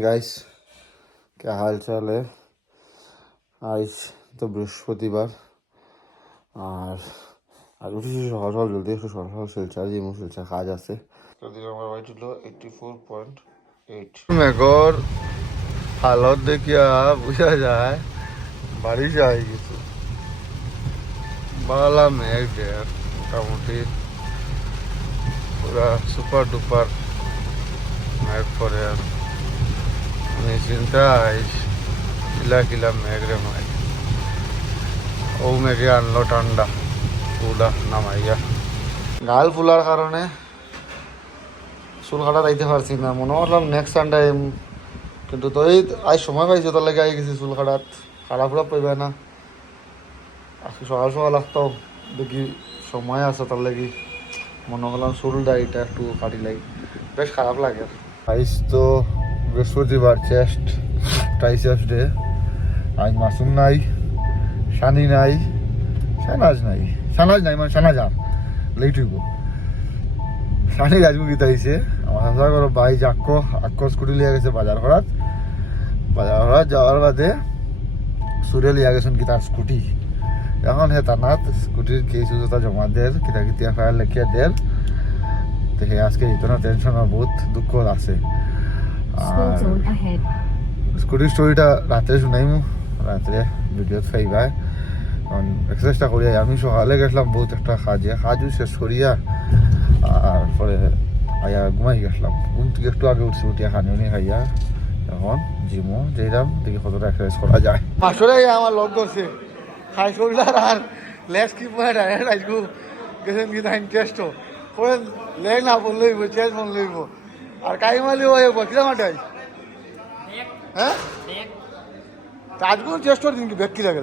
Guys क्या हाल चाल है। आज तो बृहस्पतिবার আর আর উঠেছি সকাল সকাল জলদি একটু সকাল সকাল শিলচর যাবো, শিলচর কাজ আছে। আমার ওয়েট হলো 84.8। মেঘর হালত দেখিয়া বোঝা যায় বারিশ আই গেছে। বালা মেঘ দেখ মোটামুটি পুরা সুপার ডুপার মেঘ পরে। আর আমি চিন্তা কিলা কিলা মেঘ রে মাই ও মেঘে আনলো ঠান্ডা ফুলা নামাইয়া। গাল ফুলার কারণে চুল কাটা যাইতে পারছি না, মনে করলাম নেক্সট সানডে, কিন্তু তো এই আজ সময় পাইছো তার লাগে আই গেছি চুল কাটাত। কাটা ফুলা পাইবে না আজকে সকাল সকাল আসতাম, দেখি সময় আছে তার লাগি মনে করলাম চুল দাড়িটা একটু কাটি লাগি, বেশ খারাপ লাগে। আইস তো বৃহস্পতিবার, চেস্ট ট্রাইসেপস ডে। আজ মাসুম নাই, শানি নাই, সানাজ নাই, সানাজ নাই মানে সানাজ আর লেট হইব। শানি রাজমুখীতে আইসে আমার হাসা করো ভাই আক্কো স্কুটি লিয়ে গেছে বাজার করাত। বাজার করাত যাওয়ার বাদে সুরে লিয়া গেছেন কি তার স্কুটি। এখন হে তানাত স্কুটির কেস জোতা জমা দের কিতা কিতিয়া ফায়ার লেখিয়া দের। তো হে আজকে ইতনা টেনশন আর বহুত দুঃখ আছে। স্কুটির স্টোরিটা রাত্রে শুনাইমু, রাত্রে ভিডিওত ফাইবা। এক্সারসাইজটা করিয়া আমি সকালে গেছিলাম বহুত একটা কাজও শেষ করিয়া, আর পরে আয়া ঘুমাই গেছিলাম। ঘুম থেকে একটু আগে উঠছি, উঠিয়া খানি উনি খাইয়া এখন জিমও যাইলাম, দেখি কতটা এক্সারসাইজ করা যায়। আসলে আমার লগ করছে খাই শরীর আর লেস কি পরে ডাইরেক্ট আজকু গেছেন কি তাই ইন্টারেস্ট করে লেগ না বল লইব, চেঞ্জ মন লইব। আর কাইমালি ওই কিরা মাঠাই হ্যাঁ আজকু চেষ্টা দিন কি ব্যাগ কি লাগে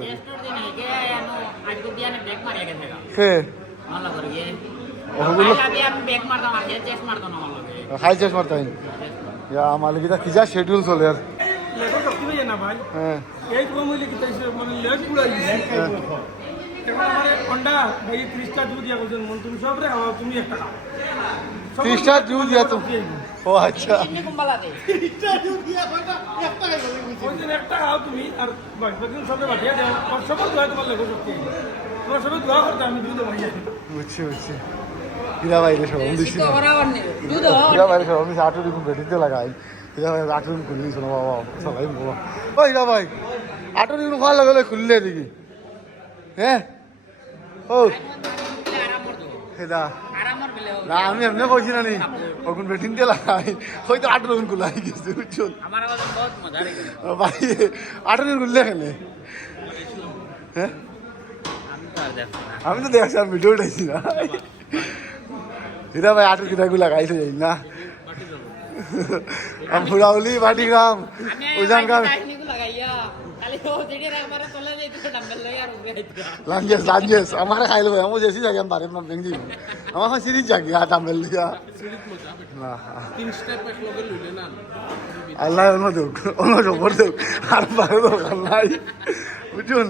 খাই চেস মারতাই আমার কি খিজা শেডিউল চলে। আর হ্যাঁ ত্রিশটা জু দিয়া তুমি। ও আচ্ছা বুঝছি বুঝছি। হীরা বাইরে সব দিচ্ছি, হীরা বাইরে সব দিচ্ছি। আটুরি বেটিতে লাগাই হীরা ভাই আটুরি খুলে দিয়েছিল বাবা সবাই বলো ও হীরা ভাই আটুরি খাওয়ার লগে লগে খুললে দেখি। হ্যাঁ ও সেটা না আমি এমনি কইছি না নি ওগুন বেটিন দিয়ে লাগাই হয়তো আটুরি খুলে গেছে বুঝছো ভাই আটুরি খুললে এখানে। হ্যাঁ আমি তো দেখছি আমি ভিডিও উঠাইছি না। হীরা ভাই আটুর কিনা গুলা গাইছে যাই না ফুরাউলি বাটি গাম উজান গাম লাঞ্জেস লাঞ্জেস আমার খাইলো ভাই আমি যেছি যাই আমি বারে ভেঙে দিব আমার এখন সিরিজ যাকি ডাম্বেল দিয়া না আল্লাহ অন্য দেখ অন্য খবর দেখ আর বারে দরকার নাই বুঝুন।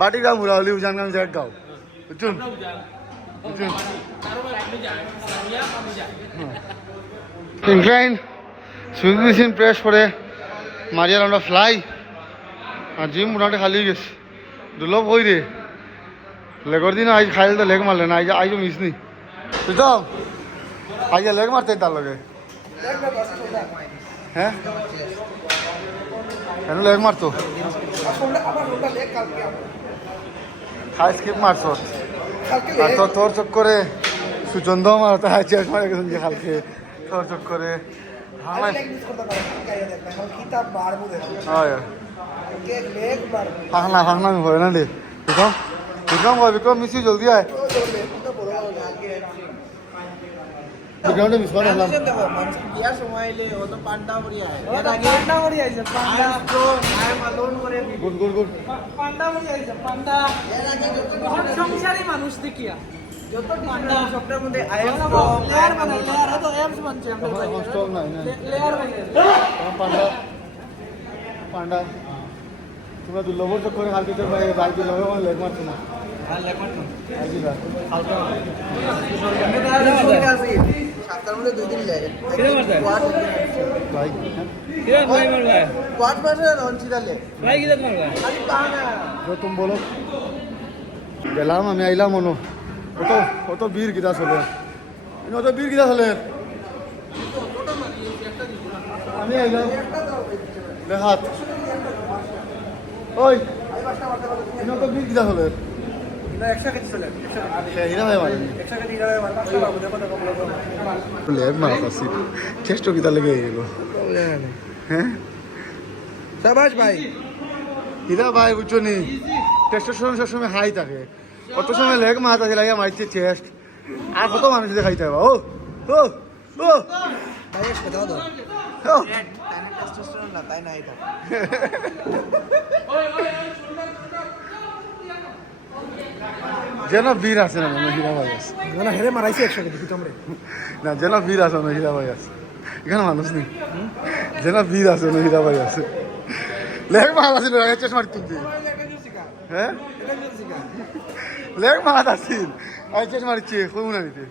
বাটিগাম হুরাউলি উজান গাম জায়গা গাও বুঝুন বুঝুন। ইনক্লাইন সুইং মেশিন প্রেস করে মারিয়ার আমরা ফ্লাই আর জিম মোটামুটি খালি গেছে। দুলভ হই রে লেগর দিন আজ খাইলে তো লেগ মারলে না, আইজ মিস নি প্রীতম আজ লেগ মারতে তার লগে। হ্যাঁ কেন লেগ মারতো খাই স্কিপ মারছ আর তোর চক্করে সুচন্দ মারতে হাই চেস মারে গেছেন যে কালকে তোর চক্করে ফাঁকনা ফাঁকনা আমি ভরে না রে বিক্রম বিক্রম বিক্রম মিশি জলদি আয়। বিক্রমটা মিস করে হলাম গুড গুড গুড সংসারী মানুষ দেখিয়া যত পান্ডা সবটার মধ্যে পান্ডা তোমরা দুর্লভর চক্করে কালকে বাইক দুর্লভ লেগ মারছো না। আর লেমন আজিবা হালকা সাতটার মধ্যে 2 দিন লাগে কিরে মারতে ভাই কিরে ভাই মারবা কোয়াট মাসে রঞ্চিদালে ভাই কিরে মারবা খালি পাহানা তো তুমি বলো গেলাম আমি আইলাম মনো কত কত বীর গীতা চলে কত বীর গীতা চলে আমি আইলাম দেখাত ওই কত বীর গীতা চলে না 100 কেজি চলে 100 কেজি হিরা ভাই মানে 100 কেজি হিরা মারবা বুঝে কথা বলবো লেগ মারাত আসি চেষ্ট গীতা লেগে গেল হ্যাঁ শাবাশ ভাই হিরা ভাই বুঝছো নি টেস্টোস্টেরন সবসময় হাই থাকে কত সময় লেগ মারাত আছে লাগে মারছে চেস্ট আর কত মানুষ দেখাইতে হবে ও ও ও ভাই একটা দাও দাও ও টেস্টোস্টেরন না তাই না এটা যেন বীর আছে না মনে হীরা ভাই আছে না হেরে মারাইছে 100 কেজি তোমরা না যেন বীর আছে না হীরা ভাই আছে এখানে মানুষ নেই যেন বীর আছে না হীরা ভাই আছে লেগ মারাত আছে না চেস্ট মারি তুমি হ্যাঁ লেগ মারাত আছিল আর চেস্ট মারিছে কই না নিতে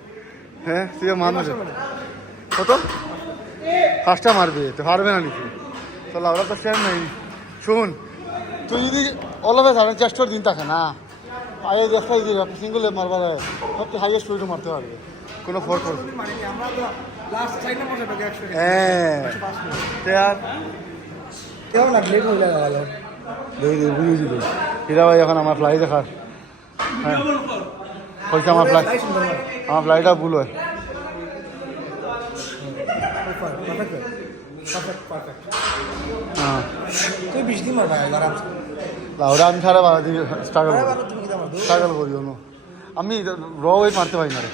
হ্যাঁ তুই মানুষ কত ফার্স্টটা মারবে তো হারবে না নিতে তো লাউরা তো সেম নাই শুন তুই যদি অলপে যাবে চেষ্টার দিন থাকে না আগে দেখাই দিবে সিঙ্গল মারবার সবচেয়ে হাইয়েস্ট স্পিডও মারতে পারবে কোনো ফর করবে আমরা তো লাস্ট 4 নম্বর টাকা 100 কেজি হ্যাঁ তে আর কেমন লাগলে হইলা গেল দেখি বুঝেছি তো হীরা ভাই এখন আমার ফ্লাই দেখার হ্যাঁ কইছে আমার ফ্লাইটটা ভুল হয় হ্যাঁ তুই 20 দিন মার ভাই আরাম লাউডা আমি সারা 12 দিন স্ট্রাগল আরে করি ভালো তুমি কি দাও দো স্ট্রাগল করি অনু আমি র ওয়েট মারতে পারি না রে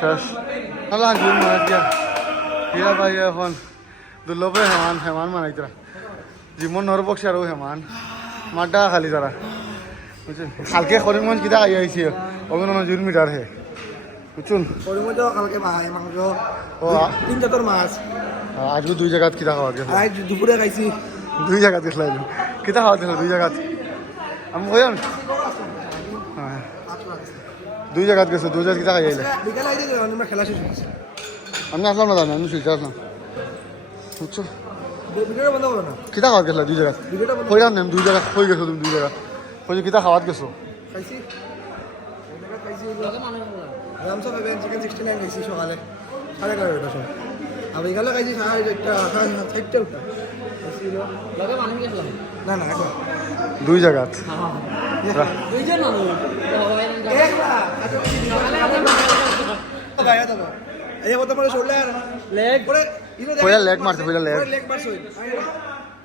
শেষ আল্লাহ দিন মারা দিয়া হীরা ভাই এখন দুর্লভে হেমান মানাইতরা জীবন নরবক্সে আরও হেমান মাড্ডা খালি তারা বুঝছেন কালকে করিমগঞ্জ কিতা খাই আইছে অভিনন্দন 2 মিটার হে বুঝছেন ওর মধ্যে কালকে ভাই মাংস ও 3 জাতর মাছ আজকে 2 জায়গাত কিতা খাওয়া গেছে আজ দুপুরে খাইছি 2 জায়গাত গেছিলাম কিতা খাওয়া গেছিল 2 জায়গাত আমি কইম হ্যাঁ 2 জায়গাত গেছে 2 জায়গাত কিতা খাই আইলে বিকালে আইতে আমরা খেলা শেষ হয়েছে আমি আসলাম না জানি আমি শুইতে আসলাম বুঝছো ভিডিওটা বন্ধ করো না কিতা খাওয়া গেছিল 2 জায়গাত ভিডিওটা বন্ধ কইলাম না 2 জায়গাত কই গেছো তুমি 2 জায়গাত কই কিতা খাওয়াত গেছো খাইছি খাইছি রামসা পাবেন চিকেন 69 খাইছি সকালে 11:30টার সময় আর বিকালে খাইছি 4:30 উঠা লগে মানুষ গেছিলাম না না এখন 2 জায়গাত দুইজন মানুষ এই কথা বলে চলে লেগ পরে কইলা লেগ মারছে কইলা লেগ লেগ মারছে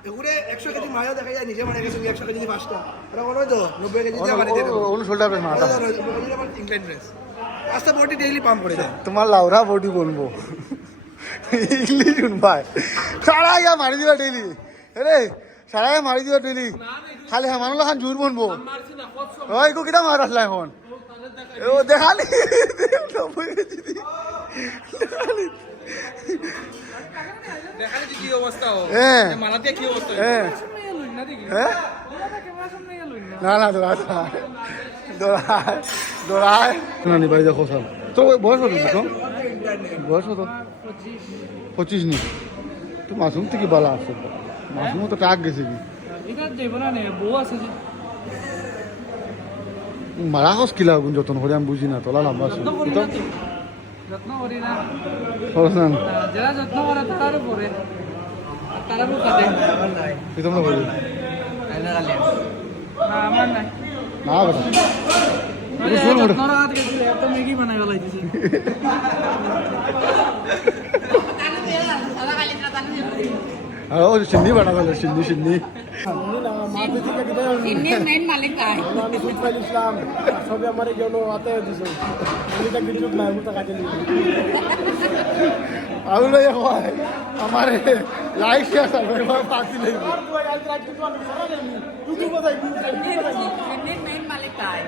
এগুরে 100 কেজি মায়া দেখা যায় নিজে মানে গেছে 100 কেজি পাঁচটা এটা বলো তো 90 কেজি দিয়ে বাড়ি দিয়ে দেবো অনু shoulder press Marta England press আস্তে বডি ডেইলি পাম্প করে দেয় তোমার লাউরা বডি বলবো ইংলিশ শুনবাই সারা ইয়া মারি দিবা ডেইলি রে সারা ইয়া মারি দিবা ডেইলি খালি মানুষ খান জোর বনবো ওই কো কিটা মার আসলা এখন ও দেখালি দেখালে কি অবস্থা ও হ্যাঁ মানাতে কি অবস্থা হ্যাঁ হ্যাঁ না না দৌড়ায় না নি ভাই দেখো সব তো বয়স কত তো বয়স কত 25 নি তো মাসুম থেকে বালা আছে মাসুম তো টাক গেছে কি এটা দেবনা নে বউ আছে যে মারা হস কিলা যতন করে আমি বুঝি না তোলা লম্বা আছে তো যত্ন করি না সরসান যারা যত্ন করে তারারও পরে তারারও কাটে আমার নাই কি তোমরা বলি আইনা গালে না আমার নাই না বেটা আরে শুন মোটা যত্ন রাত গেছিল একটা ম্যাগি বানাই গলাইতেছি আর ও সিন্নি বানা গেল সিন্নি Indian main malik ay. আমি সুদ পাইছিলাম সবে আমারে গেল হাতে দিছে আমি তা কিছু না আমি তা কাজে নিই আমি লই হয় আমারে লাইক শেয়ার সাবস্ক্রাইব পাতি লই তুই কোথায় Indian main malik ay.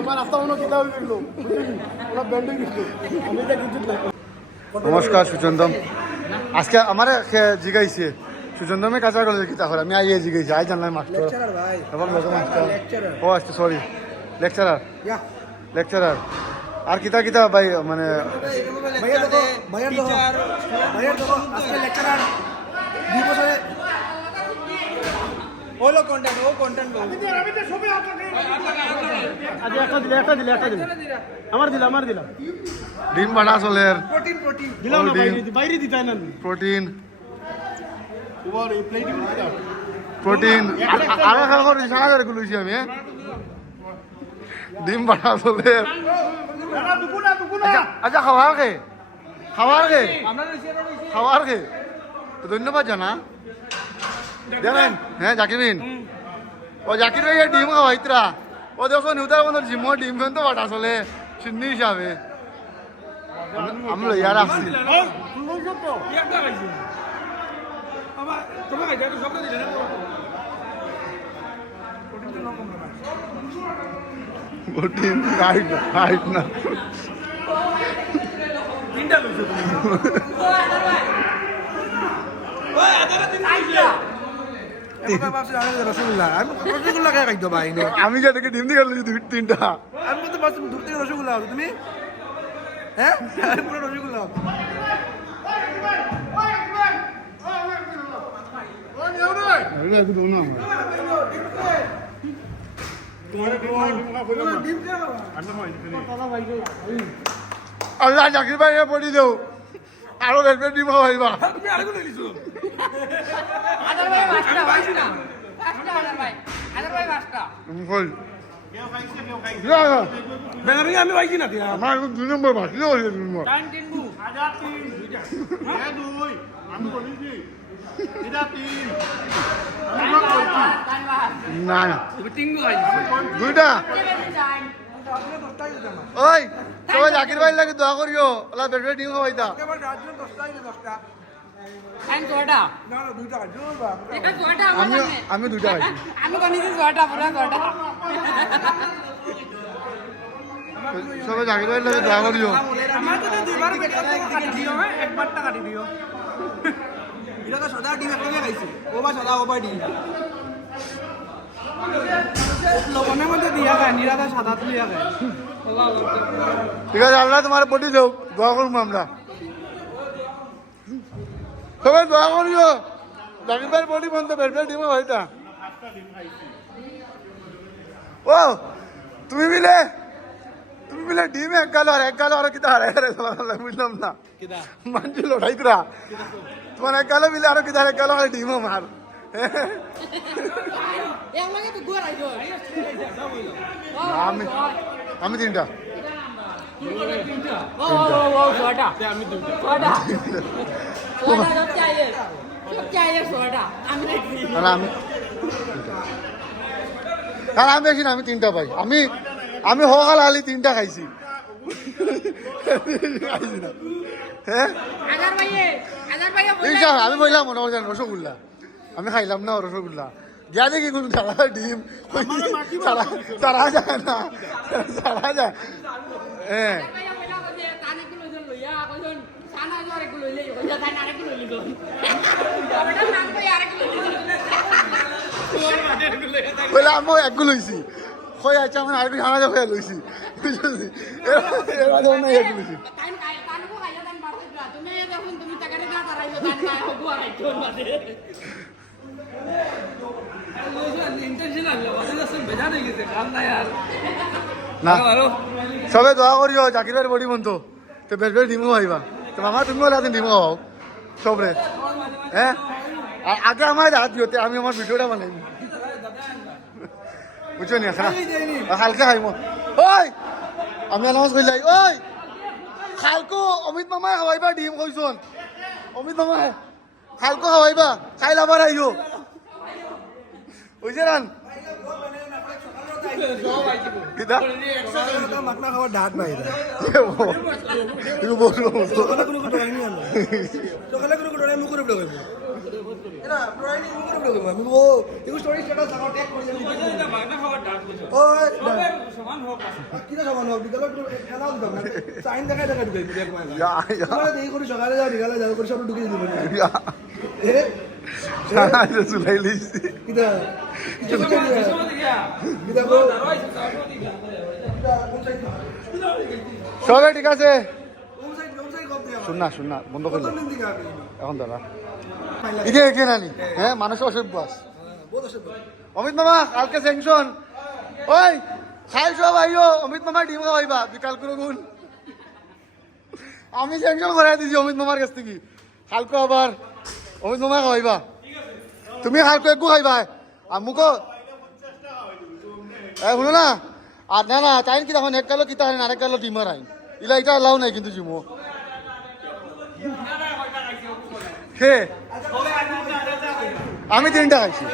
আমার রাস্তা অন্য কিতা হয়ে গেল ওরা ব্যান্ডিং দিল আমি তা কিছু না নমস্কার সুচন্দম আজকে আমার জিগাইছে সুচন্দমে কাঁচা কলেজে কিতা করে আমি আইয়ে জিগেছি আই জানলাম মাস্টার লেকচারার ভাই এবং লোক মাস্টার লেকচারার ও আচ্ছা সরি লেকচারার ইয়া লেকচারার আর কিতা কিতা ভাই মানে ভাইয়ার দেখো আজকে লেকচারার 2 বছরে হলো কন্টেন্ট ও কন্টেন্ট আমার দিলাম ডিম বাটা চলের প্রোটিন দিলাম না ডিম। বাইরে দিতে না প্রোটিন প্রোটিন আগে খাওয়া করে সারা করে গুলোছি আমি ডিম বাটা চলের আচ্ছা খাওয়ার কে ধন্যবাদ জানা দেখেন হ্যাঁ জাকিবিন ও জাকির ভাই ডিম খাওয়াইতরা ও দেখো নিউতার মতো জিম ডিম ফেন তো বাটা চলে চিন্নি হিসাবে আমি ইয়ার আসছি প্রোটিন রাইট না রসগোল্লা আমি রসগোল্লা খাই খাইতো ভাই আমি যে দেখে ডিম দিয়ে গেল 2-3টা আমি তো ভাবছি দূর থেকে রসগোল্লা হবে তুমি হ্যাঁ পুরো রসগোল্লা হবে আল্লাহ জাকির ভাই পড়ি দেও আরো বের ডিম খাওয়াইবা আদার ভাই বাসটা বাসটা আদার ভাই বাসটা কই বেঙ্গামি আমি পাইছি না দিয়া আমার 2 নম্বর বাকি হয়েছে 2 নম্বর টাইম টিনবু না না টিনবু ভাই 2টা ওই সবাই জাকির ভাই লাগে দোয়া করিও আল্লাহ বের ডিম খাওয়াইতা এবার রাত্রে 10টা 10টা টাইম ছয়টা না না 2টা জোরবা এটা ছয়টা আমার আমি সামনে। আমি 2টা খাইছি আমি কোনিছি ছয়টা পুরো ছয়টা সবাই জাকির ভাই লাগে দোয়া করিও আমার তো দুইবার বেটা কাটি দিও হ্যাঁ একবারটা কাটি দিও এটা তো সাদা ডিম একটা খাইছি ওবা সাদা ওবা ডিম লবণের মধ্যে দিয়া খায় নিরাদা সাদা তুলিয়া খায় ঠিক আছে আল্লাহ তোমার পটি দেও দোয়া করবো আমরা সবাই দোয়া করিও জাকির ভাই পটি বন্ধ বের ডিম খাওয়াইতা ও তুমি মিলে ডিম এক গালো আর কিতা হারাই বুঝলাম না মানছি লড়াইতরা তোমার এক গালো মিলে আরো কিতা এক গালো আর ডিম মার এগুলোকে তো ঘুরে আইছো আমি আমি 3টা ও ছয়টা আমি দুটো ছয়টা ছয়টা সব চাইলে ছয়টা আমি দেখি আর আমি আর আমি বেশি না আমি 3টা পাই আমি সকাল আলি 3টা খাইছি খাইছি না হ্যাঁ আজার ভাইয়ে এইসব আমি বললাম মনে করছেন রসগোল্লা আমি খাইলাম না রসগোল্লা গিয়া দেখি কোনো ছাড়া ডিম ছাড়া যায় না ছাড়া যায় হ্যাঁ বলে আমি একগুলো লইছি হয়ে আছে আমার আরেকটু জানা যাবে লইছি বুঝলি এর মাঝে অন্য এক লইছি না সবে দোয়া করিও জাকির ভাইয়ের বডি বন্ধ তো বেশ বেশ ডিমও খাইবা তো মামা তুমিও রাতে ডিমও খাও সবরে হ্যাঁ আর আগে আমার রাত দিওতে আমি আমার ভিডিওটা বানাই বুঝছো নি হালকা খাইব ওই আমি আনাউন্স করলাই ওই খালকো অমিত মামাই খাওয়াইবা ডিম কইছন অমিত মামাই খালকো খাওয়াইবা খাইলা আবার আইও বুঝছে রান কিতা মাখনা খাওয়ার ডাক নাই এগুলো বললো সকালে কোনো ডরাই নি আমরা সকালে কোনো ডরাই মুখ করে ডরাই এটা ডরাই নি মুখ করে ডরাই আমি ও এগুলো স্টোরি স্ট্যাটাস আগর ট্যাগ করে দিই এটা মাগনা খাওয়ার ডাক বলছো ওই সমান হোক কিটা সমান হবে বিকালে খেলা দিতাম না সাইন দেখা ঢুকাই দিই এক মাইলা ইয়া ইয়া আমরা দেই করে সকালে যাও বিকালে যাও করে সব ঢুকিয়ে দিবেন ইয়া এ সারা চুলাই লইছি কিটা কিটা গো সবাই ঠিক আছে ওম সাইড কম দিয়া শুন না বন্ধ করলে কত দিন দিকে আমি এখন দাঁড়া একে নানি হ্যাঁ মানুষ অসভ্য আছে বহুত আছে অমিত মামা কালকে স্যাংশন ওই খাই সব আইও অমিত মামা ডিম খাওয়াইবা বিকাল করে গুণ আমি স্যাংশন করাই দিছি অমিত মামার কাছ থেকে কালকে আবার অমিত মামা খাওয়াইবা তুমি কালকে একটু খাইবা আর মুখো শুনো না আর না তাই কি তখন এক কালো কিতা হয় আরেক কালো ডিমার আইন ইলা এটা লাও নাই কিন্তু জিমো খে আমি 3টা খাইছি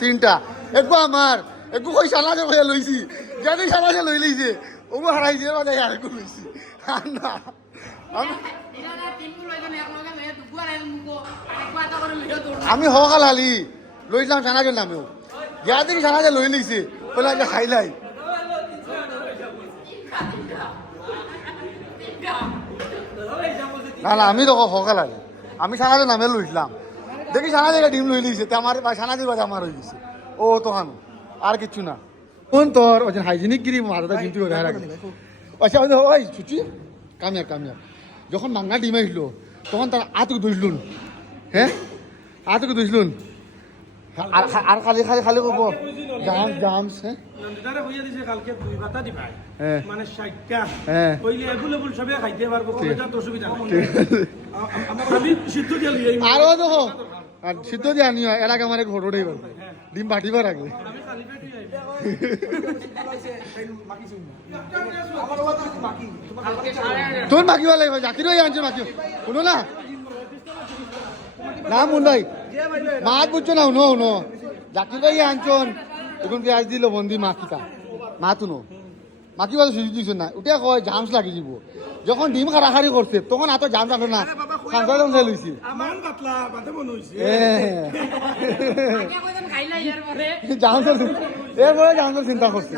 3টা একটু আমার একটু কই সালাজে কইয়া লইছি যদি সালাজে লই লইছে ওগো হারাইছে মানে আর একটু লইছি আর না আমি হকাল হালি লইলাম সানাজের নামেও যা দেখি সানাজে লই লইছে বলে আগে খাইলাই না আমি তো হকাল হালি আমি সানাজের নামে লইছিলাম দেখি সানাজের ডিম লই লইছে তে আমার সানাজের বাজে আমার হয়ে গেছে ও তখন আর কিচ্ছু না কোন তোর ওই হাইজিনিক গিরি মাথাটা চিন্তি করে রাখে আচ্ছা ওই ছুচি কামিয়ার যখন মাঙ্গা ডিম আসলো তখন তার আতুক ধরলুন হ্যাঁ আতুক ধরলুন আর খালি কব জামস হ্যাঁ দাদা হইয়া দিছে কালকে 2 পাতা দিবাই হ্যাঁ মানে 60টা হ্যাঁ কইলে এভেলেবল সবে খাইতে পারবো এটা তো অসুবিধা নাই আমি সিদ্ধ দিয়ে লই আরো দেখো আর সিদ্ধ দিয়ে আনিও এর আগে আমার ঘটোটাই পারবে ডিম বাটিবার আগে আমি খালি পেটে যাই তোর মাকি ভালো লাগবে জাকিরই আনছে মাকি শুনো না না মুন ভাই মাছ বুঝছো না শুনো জাকির ভাই আনছন এখন পেঁয়াজ দিল বন্দি মাকিটা মাতুনো মাকি ভালো সুযোগ দিচ্ছ না ওটা কয় জামস লাগি যাব যখন ডিম খাড়াখাড়ি করছে তখন এত জাম রাখো না খান্তা জাম চাই লইছি আমার পাতলা পাতে মন হইছে জামস এরপরে জামসের চিন্তা করছে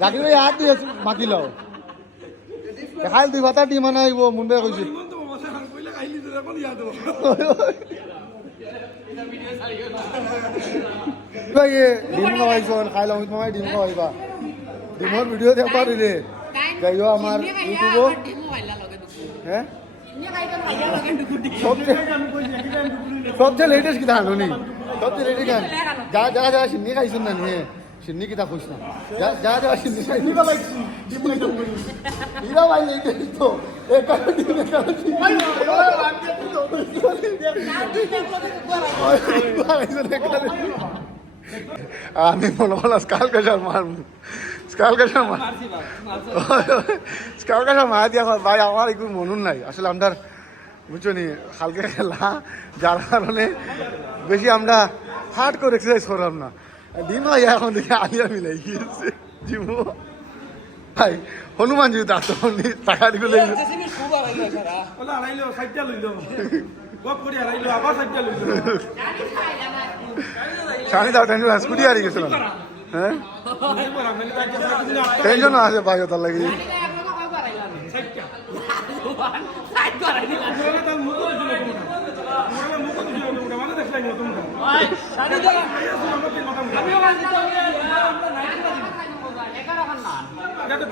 জাকির ভাই আর দিয়ে মাতি লও দেখাইল 2 পাতা ডিম আনাইব মুন্ডে কইছে ইমান তো মাথা খান কইলে খাইলি তো এখন ইয়াদ ভাই ডিম খাওয়াইছন খাইলাম অমিত মামাই ডিম খাওয়াইবা ডিমর ভিডিও দেখবা রে যাইও আমার ইউটিউবও হ্যাঁ সবচেয়ে লেটেস্ট কিতা আনুনি সবচেয়ে লেটেস্ট গান যা সিন্নি খাইছুন না নিয়ে সিন্নি কিতা খুঁজ না যা সিন্নি খাইছি ইরা ভাই লেটেস্ট তো আমি মনে হলো স্কাল কাশার মার দিয়া ভাই আমার একটু মনুন নাই আসলে আমরা বুঝছো নি হালকা খেলা যার কারণে বেশি আমরা হার্ড করে এক্সারসাইজ করলাম না ডিম ভাই এখন দেখে আলিয়া মিলাই গিয়েছে জিমু ভাই হনুমান যদি টাকা দিগুলো ওলা আড়াইলো 60টা লইলো গপ করে আড়াইলো আবার 60টা লইলো শানি দাও টেনশন স্কুটি হারিয়ে গেছিল হ্যাঁ টেনশন আছে ভাই তার লাগে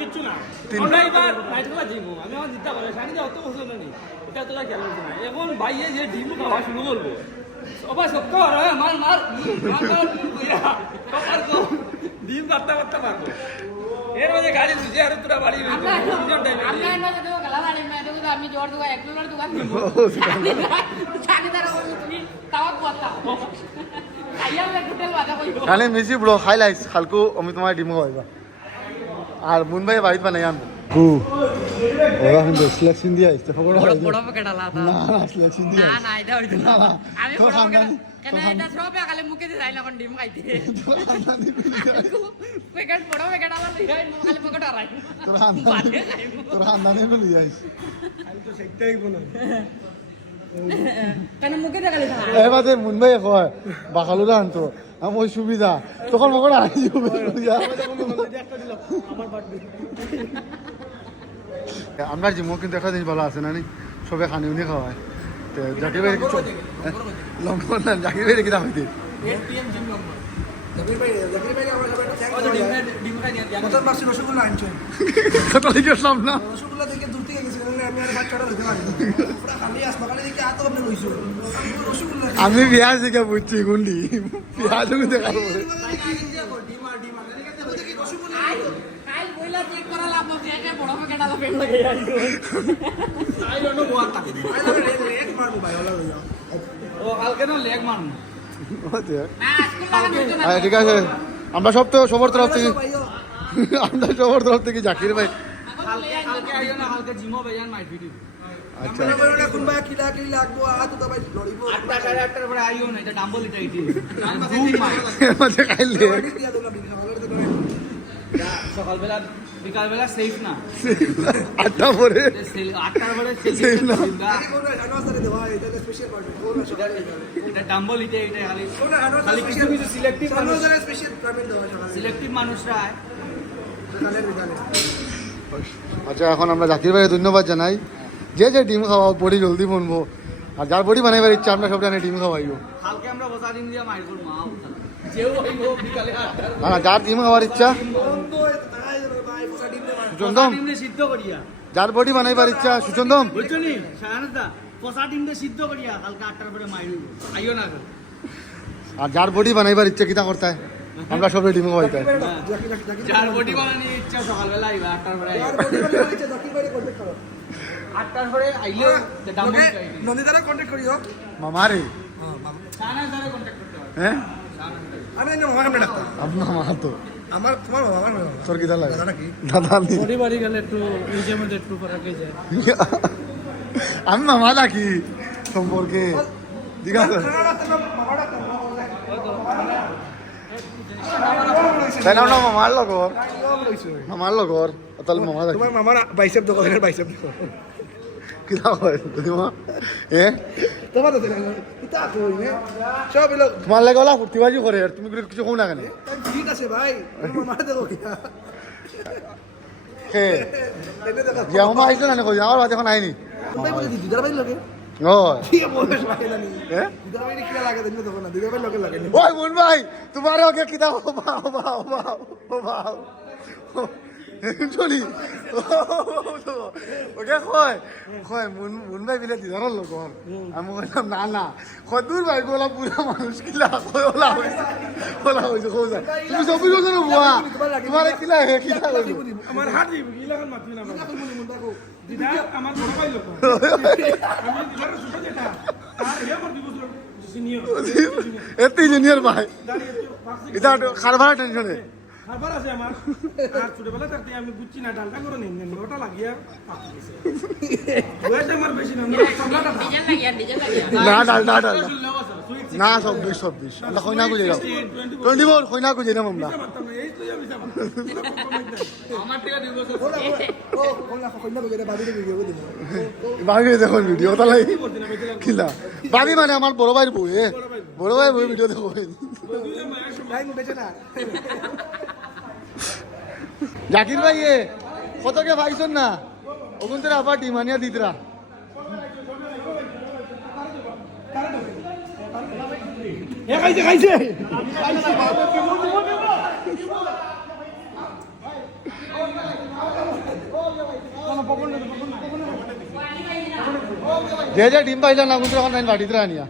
কিচ্ছু না এখন ভাইয়ে যে ডিম খাওয়া শুরু করবো সবাই সত্য ডিম কাটতে পারবো এর মধ্যে গাড়ি দুজে আর তোরা বাড়ি আমি জোর দুগা এক ডলার দুগা খালি মিছি ব্লো হাইলাইটস খালকু আমি তোমার ডিম খাওয়াইবা আর মুন ভাই বাড়িতে বানাই আনবো ওরা কিন্তু সিলেকশন দিয়ে আসছে খবর বড় প্যাকেট আলাদা না সিলেকশন দিয়ে না না এটা হইতো না আমি তো বড় খানদানি প্যাকেট কেন এটা সব আকালে মুখে দিয়ে যাই না কোন ডিম খাইতে প্যাকেট বড় প্যাকেট আলাদা দিয়ে খালি পকেট আরাই তোর খানদানি বলি যাইস কেন মুখে দেখালে এবারে মুন ভাই কয় বাকালুরা আনতো আমার ওই সুবিধা তখন মনে আনি আমরা জিমো কিন্তু একটা জিনিস ভালো আছে না নি সবে খানি উনি খাওয়ায় তো জাকির ভাই কিছু লম্বন না জাকির ভাই কি দাম হইতে 8 PM জিম নম্বর জাকির ভাই আমরা সবাই একটা ও যে ডিম খাই দিয়া প্রথম মাসে রসগোল্লা আনছেন কত লিটার নাম না রসগোল্লা দেখে দূর থেকে গেছি আমি আর 5-6টা লইতে পারি পুরো খালি আসলো খালি দেখে এত আপনি লইছো রসগোল্লা আমি পেঁয়াজ দেখে বুঝছি গুন্ডি পেঁয়াজ দেখাবো কাল বইলা চেক করা লাভ হবে একে বড় প্যাকেট আলো পেন লাগে আই ডোন্ট নো হোয়াট টাকা এক মারবো ভাই ওলা লইয়া ও কালকে না লেগ মান না স্কুল লাগানো হতো না ঠিক আছে আমরা সব তো সবার তরফ থেকে আমরা সবার তরফ থেকে জাকির ভাই কালকে আইও না কালকে জিমও বেজান মাই ভিডিও আচ্ছা আমরা কোনবা কিলা কিলা লাগবো তো তো ভাই লড়িব 8টা 8:30টার পরে আইও না এটা ডাম্বল এটা ইটি মজা খাইলে দিয়া দোলা বিনা হলো তো সকালবেলা বিকালবেলা সেফ না আটটা পরে 8টার পরে Safe না। কোন অ্যাডভান্সারে দেওয়া এটা স্পেশাল পার্টি কোন সকালে এটা ডাম্বল এটা এটা খালি কোন অ্যাডভান্সার খালি কিছু কিছু সিলেক্টিভ মানুষ স্পেশাল পেমেন্ট দেওয়া সকালে সিলেক্টিভ মানুষরা আয় সকালে বিকালে আচ্ছা এখন আমরা জাকির ভাইকে ধন্যবাদ জানাই যে যে ডিম খাওয়া বডি জলদি বনবো আর যার বডি বানাইবার ইচ্ছা আমরা সব জানি ডিম খাওয়াইব কালকে আমরা বসা ডিম দিয়ে মাইর করব মাও যেও হইব বিকালে 8টার না যার ডিম খাওয়ার ইচ্ছা তো তাই ভাই পোসা ডিম দে মার সুচন্দম ডিম দিয়ে সিদ্ধ করিয়া যার বডি বানাইবার ইচ্ছা সুচন্দম বুঝছো নি শাহানাজ দা পসা ডিম দিয়ে সিদ্ধ করিয়া কালকে 8টার পরে মাইর হইব আইও না আর যার বডি বানাইবার ইচ্ছা কিতা করতে হয় আমরা সব ডিম খাওয়াইতে হয় যার বডি বানানি ইচ্ছা সকালবেলা আইবা 8টার পরে আর বডি বানাইতে হচ্ছে জাকির ভাই কন্টাক্ট করো 8টার পরে আইলে ডাম্বল চাই নন্দিতারা কন্টাক্ট করিও মামারে হ্যাঁ মামা শাহানাজ দারে কন্টাক্ট করতে হবে হ্যাঁ আমি না মামা কেমনে ডাক্তার আপনার মামা তো আমার তোমার মামা আমার মামা তোর কিতা লাগে দাদা নাকি দাদা আমি বডি বাড়ি গেলে একটু নিজের মধ্যে একটু ফারাকে যায় আমি মামা নাকি সম্পর্কে দিঘা তাই না মামার লগর মামার লগর তাহলে মামা থাকি তোমার মামার বাইসেপ দেখো বাইসেপ দেখো কিতা হয় দিমা এ তোমার তো কিতা কই নে সব লোক তোমার লাগে ওলা ফুর্তিবাজি করে আর তুমি কিছু কম না কেন ঠিক আছে ভাই মামা দেখো কিয়া হে এনে দেখো যে আমার আইছে না কই আমার বাদ এখন আইনি ভাই বলে দিদার ভাই লাগে ও কি বলিস ভাই জানি এ দিদার ভাই কি লাগে দেন দেখো না দিদার ভাই লাগে লাগে ওই মুন ভাই তোমার ওকে কিতা ও বাও চলি ওকে কয় মুন ভাই বিলে দিদার লগর আমি বললাম না না কদুর ভাই গোলা পুরা মানুষ কিলা কয় ওলা হইছে কইছা তুমি সব কিছু জানো বুয়া তোমার কিলা হে কিলা কইছো আমার হাত দিব ইলাকান মাতি না দিদা আমার বড় ভাই লোক আমি দিদার সুসা যেটা আর এ আমার দিব সিনিয়র এত ইঞ্জিনিয়ার ভাই এটা খারবার টেনশনে খাবার আছে আমার আর ছোটবেলা থাকতে আমি বুঝছি না ডালটা করে নিন ওটা লাগিয়া পাকি গেছে ওইটা আমার বেশি না সবলাটা ডিজেল লাগিয়া না না না না 16 বছর সুইট না 26 আমরা কইনা কই যাও 24 কইনা কই যাইলাম আমরা এই তো আমি যাব আমার থেকে 2 বছর ও কোন না কই না বলে বাড়ি থেকে ভিডিও দিন বাকি দেখুন ভিডিও তালাই কিলা বাকি মানে আমার বড় ভাইয়ের বউ বড় ভাইয়ের বউ ভিডিও দেখো টাইম বেঁচে না জাকির ভাই কতকে পাইছেন না ওখান থেকে আবার ডিমানিয়া দিতরা এ খাইছে যে যে ডিম পাইলা না ওখান থেকে এখন বাড়িতে আনিয়া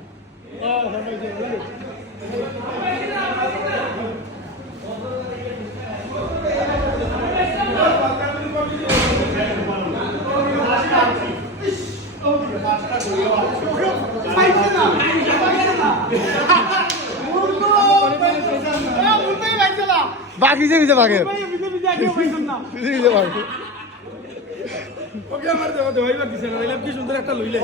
বাকি যে বিজে বাগের বিজে বাগের ওকে আমার দেওয়া দেওয়াইবার দিছে না এলাম কি সুন্দর একটা লইলে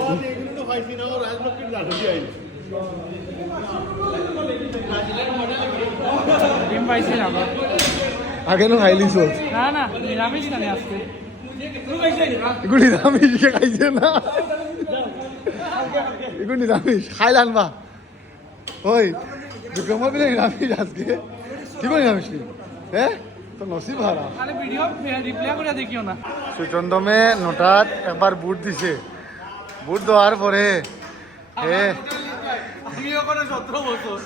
ডিম পাইছি না আগে নো খাইলি সব না না নিরামিষ না আজকে এগুলো নিরামিষ খাইছে না এগুলো নিরামিষ খাইলান বা ওই বিক্রমর বিলে নিরামিষ আজকে কি করে নিরামিষ হ্যাঁ তো নসিব হারা আরে ভিডিও রিপ্লাই করে দেখিও না সুচন্দমে নটাত একবার বুট দিছে বুট দেওয়ার পরে হে আমি ওখানে 17 বছর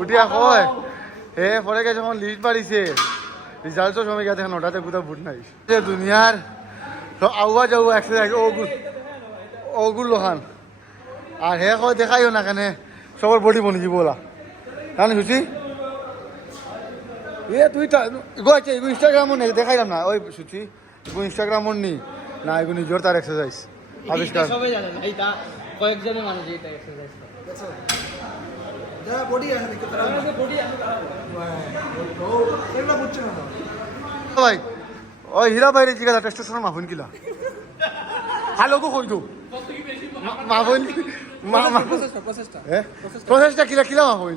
উঠিয়া কয় হে পরে গেছে যখন লিস্ট বাড়িছে রিজাল্টও সময় গেছে এখন ওটাতে কোথাও বুট নাই যে দুনিয়ার আউয়া যাওয়া এক্সারসাইজ ওগুলো খান আর হে কয় দেখাইও না কেন সবার বডি বনি যাব ওলা জানি খুশি এ তুই গো আছে এগু ইনস্টাগ্রামও নেই দেখাইলাম না ওই সুচি এগু ইনস্টাগ্রামও নি না এগু নিজের তার এক্সারসাইজ আবিষ্কার সবাই জানে না এটা কয়েকজনের মানুষ এটা এক্সারসাইজ করে যারা বডি আছে দেখতে তারা বডি এগুলো বুঝছে না ভাই ওই হীরা বাইরে জিজ্ঞাসা টেস্টোস্টেরন মাফুন কিলা হ্যালো গো কই তো মাফুন প্রসেসটা কিলা কিলা মাফুন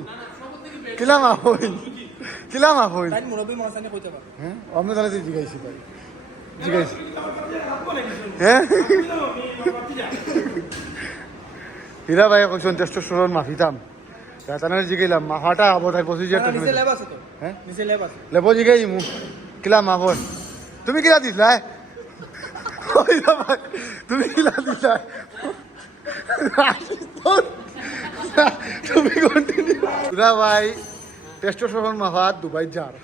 কিলা মাফুন কিলা মাফুন হ্যাঁ আমি তাহলে জিজ্ঞাসি ভাই জিজ্ঞাসি হ্যাঁ হীরা ভাই কইছেন টেস্টোস্টেরন মাফিতাম তাহলে জিগাইলাম মাফাটা আবদায় প্রসিজারটা হ্যাঁ লেবো জিগাই মু কিলা মাফন তুমি কিলা দিলা তুমি কিলা দিলা তুমি কন্টিনিউ ভাই টেস্টোস্টেরন মাফাত দুবাই যার